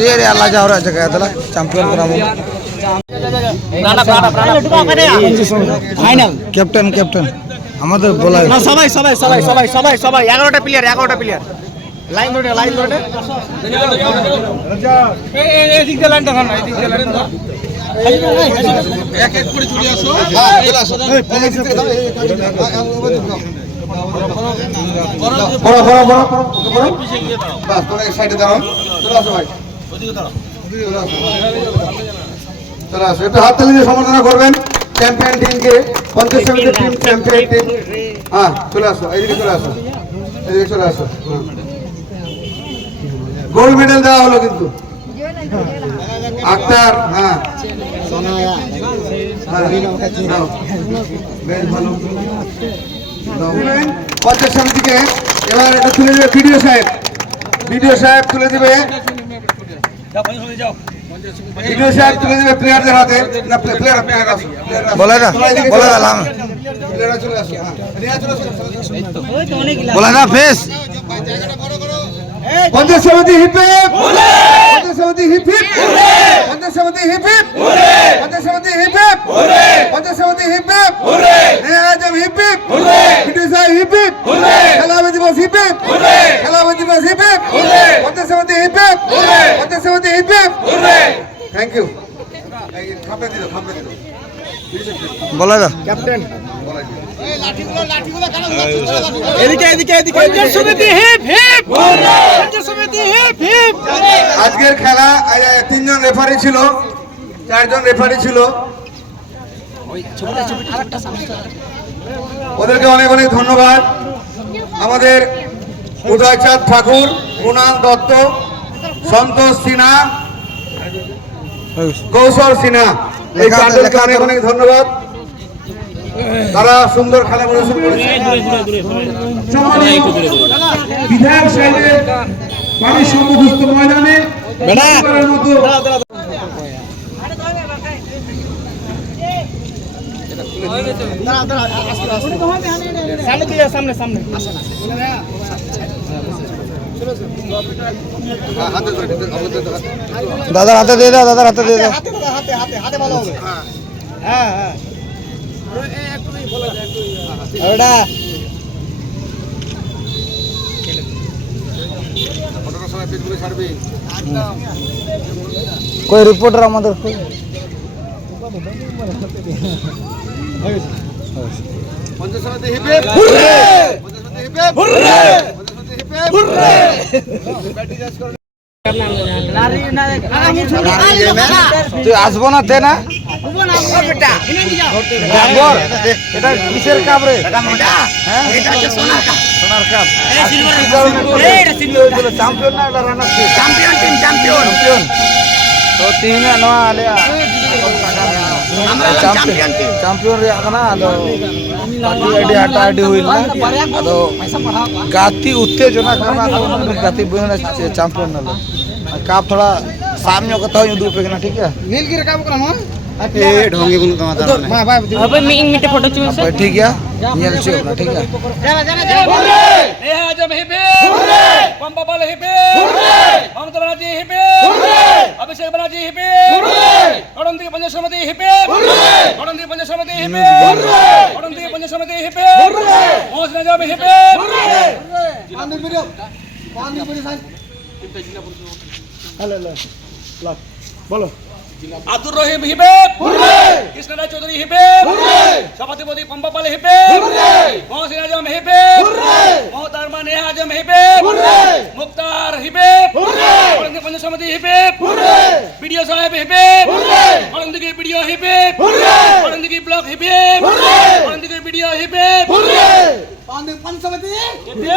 ಸೇರಿ ಎಲ್ಲ ಅವ್ರ ಜಗತ್ತಲ್ಲ ಚಾಂಪಿಯನ್ करामो ফাইনাল ক্যাপ্টেন আমাদের বলা না সবাই 11টা প্লেয়ার লাইন ধরে এই দিক দিয়ে লাইনটা ধর না এই দিক দিয়ে লাইনটা ধর এক করে চলে আসো বাস তোমরা এক সাইডে দাঁড়াও চলে আসো ভাই চলে আসো একটু হাত তালি দিয়ে সম্মাননা করবেন চ্যাম্পিয়ন টিমকে পঞ্চায়েত সমিতির টিম চ্যাম্পিয়ন টিম হ্যাঁ চলে আসো এইদিকে চলে আসো গোল্ড মেডেল দেওয়া হলো কিন্তু আক্তার হ্যাঁ বেশ ভালো পঞ্চায়েত সমিতিকে এবার এটা তুলে দেবে ভিডিও সাহেব তুলে দেবে প্লেয়ারদের হাতে না প্লেয়ার বলে না ফেস পঞ্চায়েত সমিতি হিপ থ্যাংক ইউ বলা দা ক্যাপ্টেন আজকের খেলা 3জন রেফারি ছিল 4জন রেফারি ছিল ওদেরকে অনেক ধন্যবাদ আমাদের উদয়চাঁদ ঠাকুর কুণাল দত্ত সন্তোষ সিনহা কৌশল সিনহা এই 4জনকে অনেক ধন্যবাদ তারা সুন্দর খেলা প্রদর্শন করেছে বিধায়ক সাহেবের বাড়ির সম্মুখস্থ ময়দানে দাদার হাতে দিয়ে দাও হাতে ভালো হবে হ্যাঁ कोई रिपोर्टर আমাদের তুই আসবো না তে না এটা কিসের কাপ রে সোনার কাপ চ্যাম্পিয়ন না এটা রানার চ্যাম্পিয়ন তো তিন নয়া আলিয়া ಚಾಂಪಿಯನ್ ರೀ ಅದನ್ನ ಅದು ಅಡಿ ಆಟ ಆಡಿ ಹೋಯಿಲ್ಲ ಅದು गाती उत्तेजना करना गाती ಚಾಂಪಿಯನ್ ಅಲ್ಲ काप थोड़ा सामने होता है दूर पे ठीक है नीलगिरी काप करम ए ढोंगे गुन का माता अबे मिनट फोटो चूस ठीक है ये से ठीक है ए आजम हिबे पंपा बाल हिबे ममता बनर्जी हिबे अभिषेक बनर्जी हिबे कड़ंदी पंचायत समिति हिबे कड़ंदी पंचायत समिति हिबे कड़ंदी पंचायत समिति हिबे मोहसिन आजम हिबे पानी वीडियो साइन हेलो लो बोलो আব্দুর রহিম হিবে কৃষ্ণরাজ চৌধুরী হিবে সভাপতি পম্পাপাল হিবে মহসিন আজম হিবে মোহতারমা নেহা আজম হিবে মুক্তার হিবে পঞ্চায়েত সমিতি হিবে বিডিও সাহেব হিবে অরন্দিকে বিডিও হিবে অরন্দিকে ব্লক হিবে অরন্দিকে বিডিও হিবে পঞ্চায়েত সমিতি হিবে